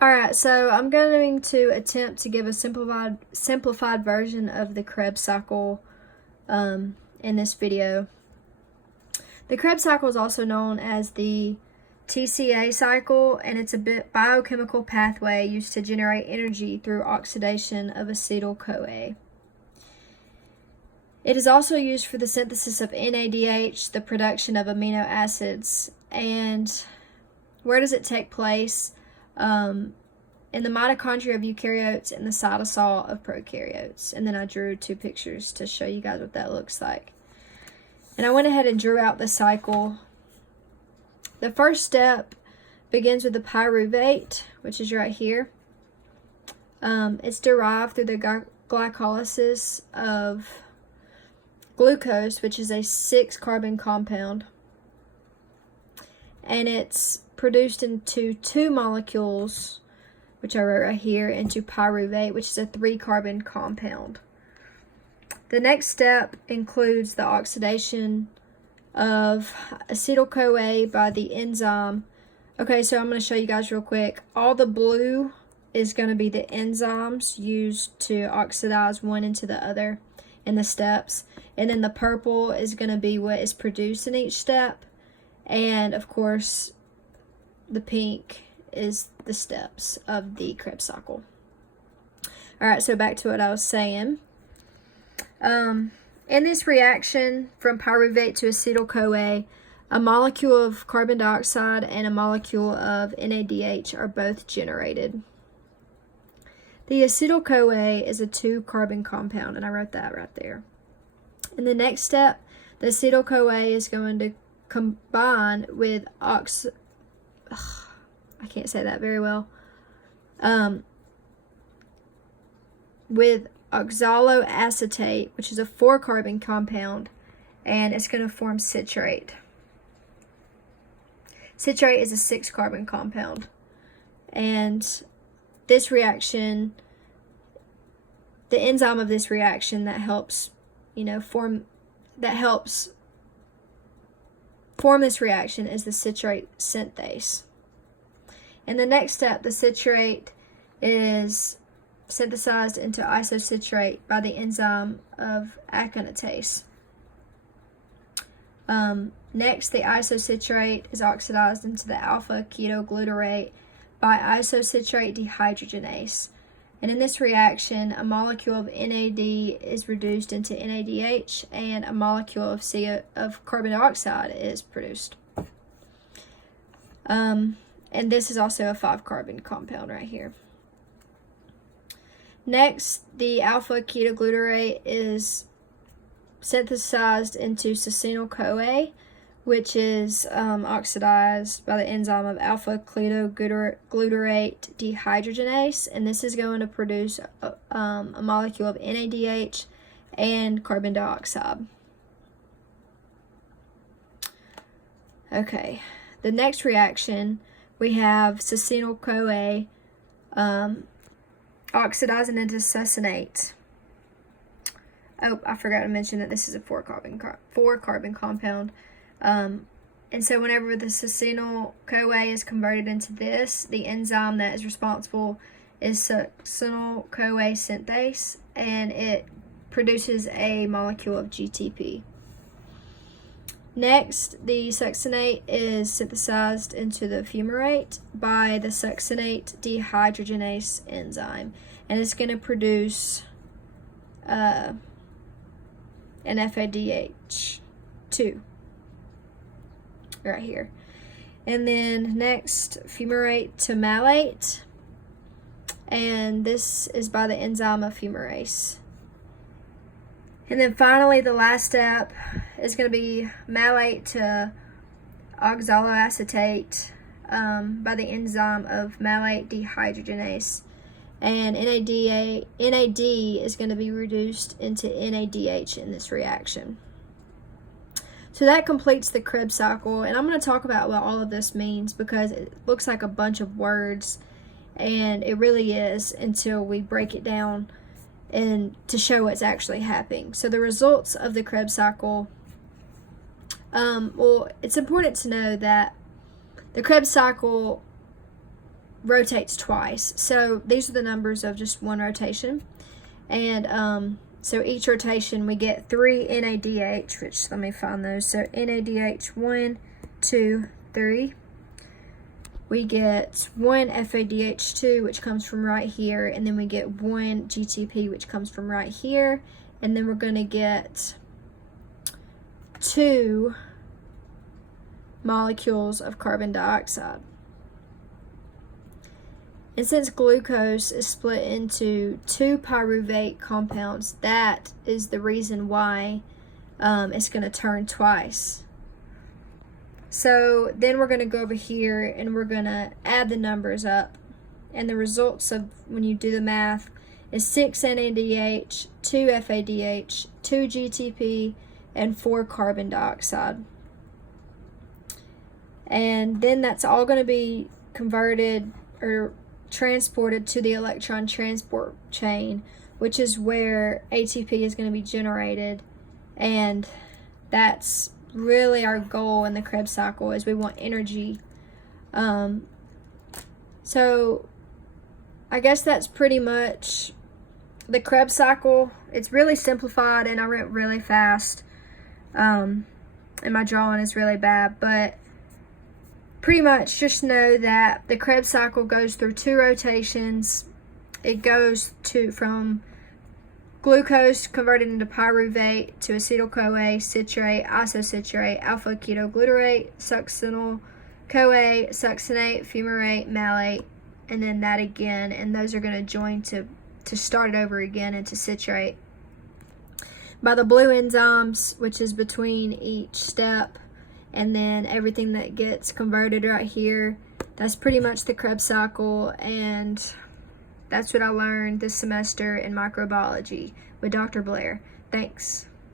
Alright, so I'm going to attempt to give a simplified version of the Krebs cycle in this video. The Krebs cycle is also known as the TCA cycle, and it's a biochemical pathway used to generate energy through oxidation of acetyl-CoA. It is also used for the synthesis of NADH, the production of amino acids. And where does it take place? In the mitochondria of eukaryotes and the cytosol of prokaryotes. And then I drew two pictures to show you guys what that looks like. And I went ahead and drew out the cycle. The first step begins with the pyruvate, which is right here. It's derived through the glycolysis of glucose, which is a 6-carbon compound. And it's produced into two molecules, which I wrote right here, into pyruvate, which is a 3-carbon compound. The next step includes the oxidation of acetyl-CoA by the enzyme. Okay, so I'm going to show you guys real quick. All the blue is going to be the enzymes used to oxidize one into the other in the steps. And then the purple is going to be what is produced in each step. And of course, the pink is the steps of the Krebs cycle. Alright, so back to what I was saying. In this reaction from pyruvate to acetyl-CoA, a molecule of carbon dioxide and a molecule of NADH are both generated. The acetyl-CoA is a 2-carbon compound, and I wrote that right there. In the next step, the acetyl-CoA is going to combine with I can't say that very well. With oxaloacetate, which is a 4-carbon compound, and it's going to form citrate. Citrate is a 6-carbon compound, and this reaction, the enzyme of this reaction that helps, form this reaction is the citrate synthase. In the next step, the citrate is synthesized into isocitrate by the enzyme of aconitase. Next, the isocitrate is oxidized into the alpha-ketoglutarate by isocitrate dehydrogenase. And in this reaction, a molecule of NAD is reduced into NADH, and a molecule of carbon dioxide is produced. And this is also a 5-carbon compound right here. Next, the alpha-ketoglutarate is synthesized into succinyl-CoA, which is oxidized by the enzyme of alpha-ketoglutarate dehydrogenase, and this is going to produce a molecule of NADH and carbon dioxide. Okay, the next reaction, we have succinyl-CoA oxidizing into succinate. Oh, I forgot to mention that this is a 4-carbon compound. And so whenever the succinyl-CoA is converted into this, the enzyme that is responsible is succinyl-CoA synthase, and it produces a molecule of GTP. Next, the succinate is synthesized into the fumarate by the succinate dehydrogenase enzyme, and it's going to produce an FADH2 right here. And then next, fumarate to malate, and this is by the enzyme of fumarase. And then finally, the last step is going to be malate to oxaloacetate by the enzyme of malate dehydrogenase. And NAD is going to be reduced into NADH in this reaction. So that completes the Krebs cycle, and I'm going to talk about what all of this means because it looks like a bunch of words, and it really is until we break it down and to show what's actually happening. So the results of the Krebs cycle, well, it's important to know that the Krebs cycle rotates twice. So these are the numbers of just one rotation. And so each rotation we get 3 NADH, which let me find those. So NADH 1, 2, 3. We get 1 FADH2, which comes from right here, and then we get 1 GTP, which comes from right here, and then we're going to get 2 molecules of carbon dioxide. And since glucose is split into 2 pyruvate compounds, that is the reason why it's going to turn twice. So then we're going to go over here and we're going to add the numbers up. And the results of when you do the math is 6 NADH, 2 FADH, 2 GTP, and 4 carbon dioxide. And then that's all going to be converted or transported to the electron transport chain, which is where ATP is going to be generated. And that's really our goal in the Krebs cycle, is we want energy. So I guess that's pretty much the Krebs cycle. It's really simplified and I went really fast, and my drawing is really bad, but pretty much just know that the Krebs cycle goes through 2 rotations. It goes from glucose converted into pyruvate to acetyl-CoA, citrate, isocitrate, alpha-ketoglutarate, succinyl-CoA, succinate, fumarate, malate, and then that again, and those are going to join to start it over again into citrate. By the blue enzymes, which is between each step, and then everything that gets converted right here, that's pretty much the Krebs cycle, and that's what I learned this semester in microbiology with Dr. Blair. Thanks.